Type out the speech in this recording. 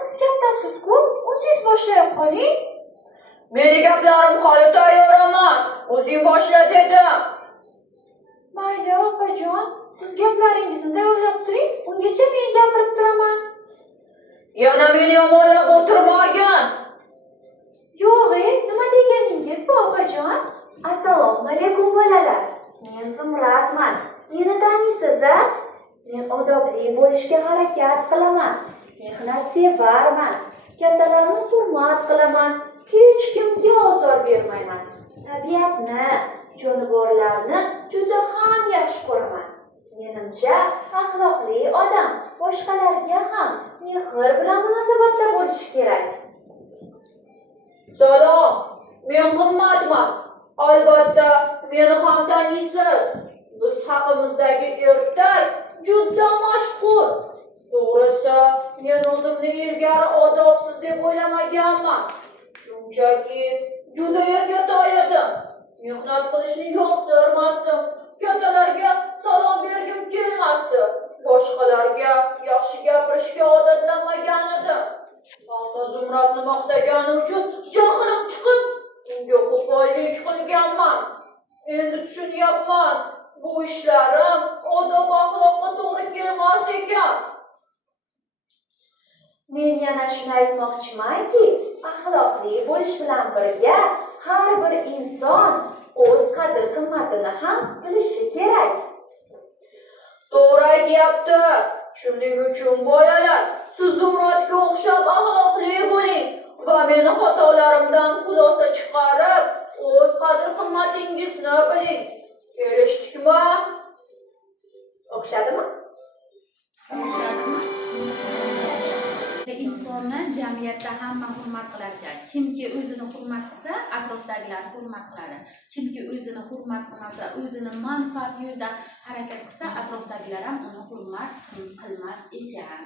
siz kattasiz-ku, o'zingiz boshlay qoling. Meni gaplarim hali tayyor emas. O'zing boshla dedim. Mayli, opajon, siz gaplaringizni tayyorlab turing, ungacha men gapirib turaman. Yana meni yomonlab o'tirmagin. Yo'q, nima deganingiz bu, opajon? Assalomu alaykum bolalar. Men Zumradman. Meni taniysiz-a? Men odobli bo'lishga harakat qilaman. Mehnatsevarman. Kattalarni hurmat qilaman. Hech kimga ozor bermayman. Tabiatni, jonivorlarni juda ham yaxshi ko'raman. Menimcha, axloqli odam boshqalarga ham mehr bilan munosabatda bo'lishi kerak. Salom, men qimmatman. Albatta, meni ham taniysiz. Biz haqimizdagi ertak juda mashhur. To'g'risi, men o'zimni ilgari odobsiz deb o'ylamaganman. Shunchaki juda erkatoy edim. Mehnat qilishni yoqtirmasdim. Kattalarga salom bergim kelmasdi. Boshqalarga yaxshi gapirishga odatlanmagan edim. Ammo Zumradni maqtagani uchun jahlim chiqib, unga qo'pollik qilganman. Endi tushunyapman, bu ishlarim odob axloqqa to'g'ri kelmas ekan. Men yana shuni aytmoqchimanki, axloqli bo'lish bilan birga har bir inson o'z qadr-qimmatini ham bilishi kerak. To'g'ri aytyapti. Shuning uchun bolalar, siz Zumradga o'xshab axloqli bo'ling va meni xatolarimdan xulosa chiqarib, o'z qadr-qimmatingizni biling. Kelishdikmi? O'xshadimi? Insonni jamiyatda hamma hurmat qilar ekan. Kimki o'zini hurmat qilsa, atrofdagilar hurmat qiladi. Kimki o'zini hurmat qilmasa, o'zini manfaat yo'lida harakat qilsa, atrofdagilar ham uni hurmat qilmas ekan.